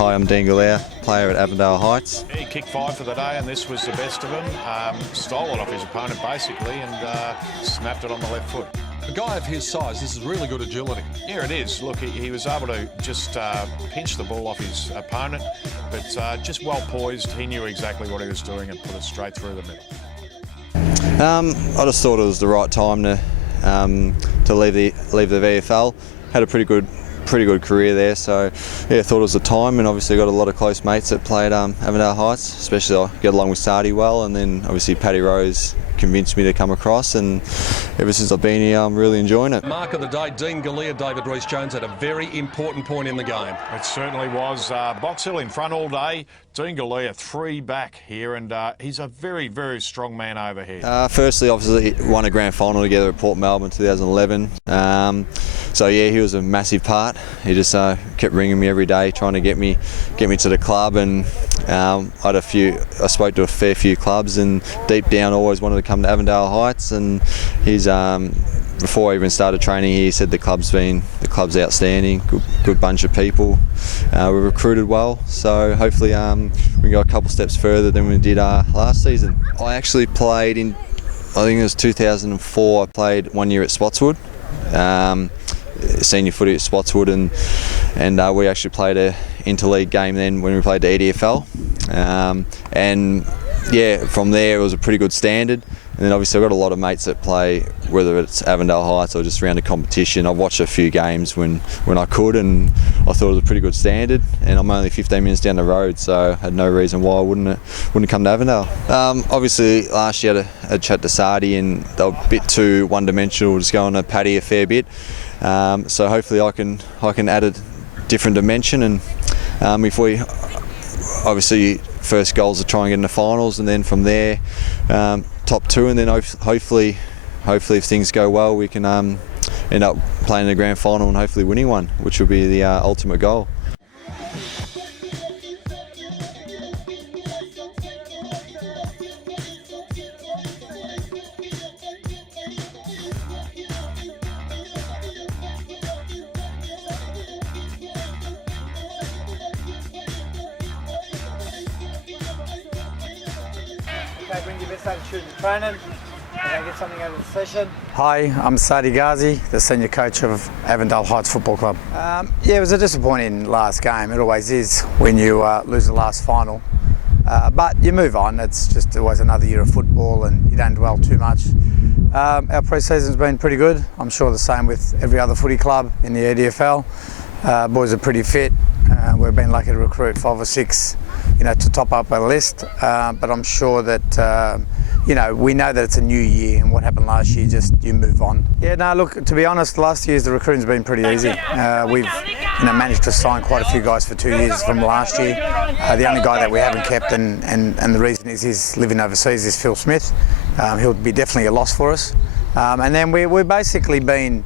Hi, I'm Dean Galea, player at Avondale Heights. He kicked 5 for the day, and this was the best of him. Stole it off his opponent basically, and snapped it on the left foot. A guy of his size, this is really good agility. Yeah, it is. Look, he was able to just pinch the ball off his opponent, but just well poised. He knew exactly what he was doing and put it straight through the middle. I just thought it was the right time to leave the VFL. Had a pretty good career there, so yeah, thought it was the time, and obviously got a lot of close mates that played Avondale Heights, especially I get along with Saade well, and then obviously Paddy Rose convinced me to come across, and ever since I've been here I'm really enjoying it. Mark of the day, Dean Galea, David Rees-Jones had a very important point in the game. It certainly was. Box Hill in front all day. Dean Galea 3 back here, and he's a very, very strong man over here. Firstly, obviously won a grand final together at Port Melbourne 2011. So yeah, he was a massive part. He just kept ringing me every day, trying to get me to the club, and I spoke to a fair few clubs, and deep down always wanted to come to Avondale Heights. And he's before I even started training, he said the club's outstanding, good bunch of people. We recruited well, so hopefully we go a couple steps further than we did last season. I actually played in, I think it was 2004. I played 1 year at Spotswood. Senior footy at Spotswood, and we actually played a interleague game then when we played the EDFL, and yeah, from there it was a pretty good standard. And then obviously I've got a lot of mates that play, whether it's Avondale Heights or just around the competition. I've watched a few games when I could, and I thought it was a pretty good standard, and I'm only 15 minutes down the road, so I had no reason why I wouldn't come to Avondale. Obviously last year I had a chat to Saade, and they were a bit too one-dimensional, just going to Paddy a fair bit. So hopefully I can add a different dimension, and if we obviously first goals are try and get in the finals, and then from there top 2, and then hopefully if things go well we can end up playing the grand final and hopefully winning one, which will be the ultimate goal. Okay, bring your best attitude to training and get something out of the session. Hi, I'm Saade Ghazi, the senior coach of Avondale Heights Football Club. Yeah, it was a disappointing last game. It always is when you lose the last final. But you move on. It's just always another year of football, and you don't dwell too much. Our pre-season's been pretty good. I'm sure the same with every other footy club in the EDFL. Boys are pretty fit. We've been lucky to recruit 5 or 6, to top up our list. But I'm sure that, we know that it's a new year, and what happened last year, you move on. Yeah, no, look, to be honest, last year's the recruiting's been pretty easy. We've managed to sign quite a few guys for 2 years from last year. The only guy that we haven't kept, and the reason is he's living overseas, is Phil Smith. He'll be definitely a loss for us. And then we've basically been,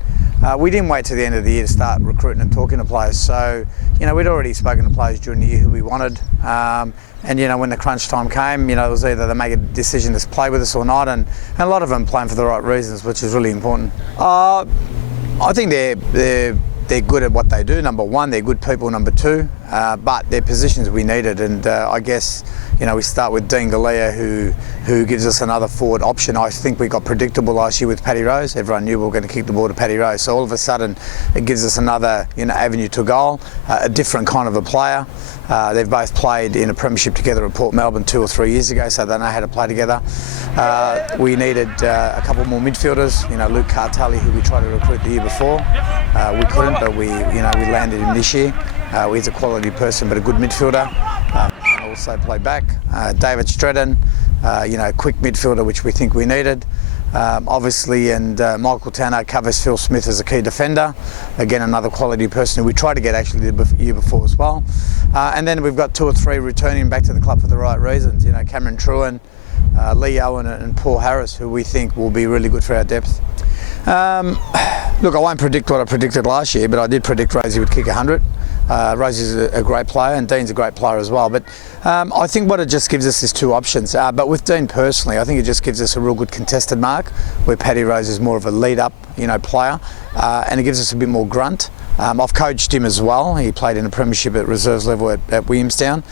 we didn't wait till the end of the year to start recruiting and talking to players. So, we'd already spoken to players during the year who we wanted. And, when the crunch time came, it was either they make a decision to play with us or not. And a lot of them playing for the right reasons, which is really important. I think they're good at what they do. Number one, they're good people. Number two, but their positions we needed. And I guess, we start with Dean Galea, who gives us another forward option. I think we got predictable last year with Paddy Rose. Everyone knew we were going to kick the ball to Paddy Rose. So all of a sudden, it gives us another avenue to goal, a different kind of a player. They've both played in a premiership together at Port Melbourne 2 or 3 years ago, so they know how to play together. We needed a couple more midfielders. Luke Cartelli, who we tried to recruit the year before. We couldn't, but we landed him this year. He's a quality person, but a good midfielder. Also play back. David Stretton, quick midfielder, which we think we needed. Obviously, and Michael Tanner covers Phil Smith as a key defender. Again, another quality person who we tried to get actually the year before as well. And then we've got 2 or 3 returning back to the club for the right reasons. Cameron Truan, Lee Owen and Paul Harris, who we think will be really good for our depth. Look, I won't predict what I predicted last year, but I did predict Rosie would kick 100. Rosie's a great player, and Dean's a great player as well. But I think what it just gives us is 2 options. But with Dean personally, I think it just gives us a real good contested mark, where Paddy Rose is more of a lead-up, player, and it gives us a bit more grunt. I've coached him as well. He played in a premiership at reserves level at Williamstown.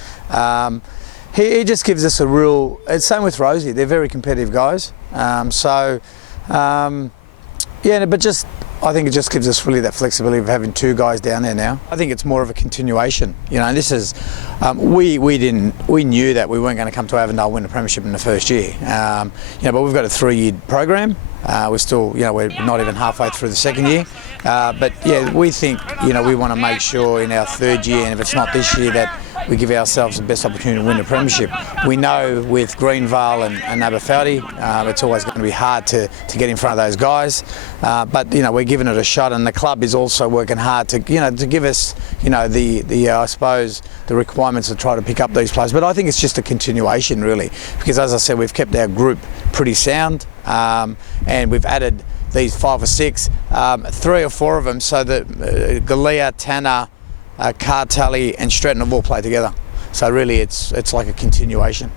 He just gives us a real, it's same with Rosie, they're very competitive guys. Yeah, but just, I think it just gives us really that flexibility of having two guys down there now. I think it's more of a continuation. You know, this is, we knew that we weren't going to come to Avondale win a premiership in the first year. You know, but we've got a 3-year program. We're still, you know, we're not even halfway through the second year. But yeah, we think, you know, we want to make sure in our 3rd year, and if it's not this year, that we give ourselves the best opportunity to win a premiership. We know with Greenvale and Aberfeldy, it's always going to be hard to get in front of those guys. But you know, we're giving it a shot, and the club is also working hard to, you know, to give us, you know, the I suppose the requirements to try to pick up these players. But I think it's just a continuation really, because as I said, we've kept our group pretty sound, and we've added these 5 or 6, 3 or 4 of them, so that Galea, Tanner, Cartelli and Stretton have all played together. So really it's like a continuation.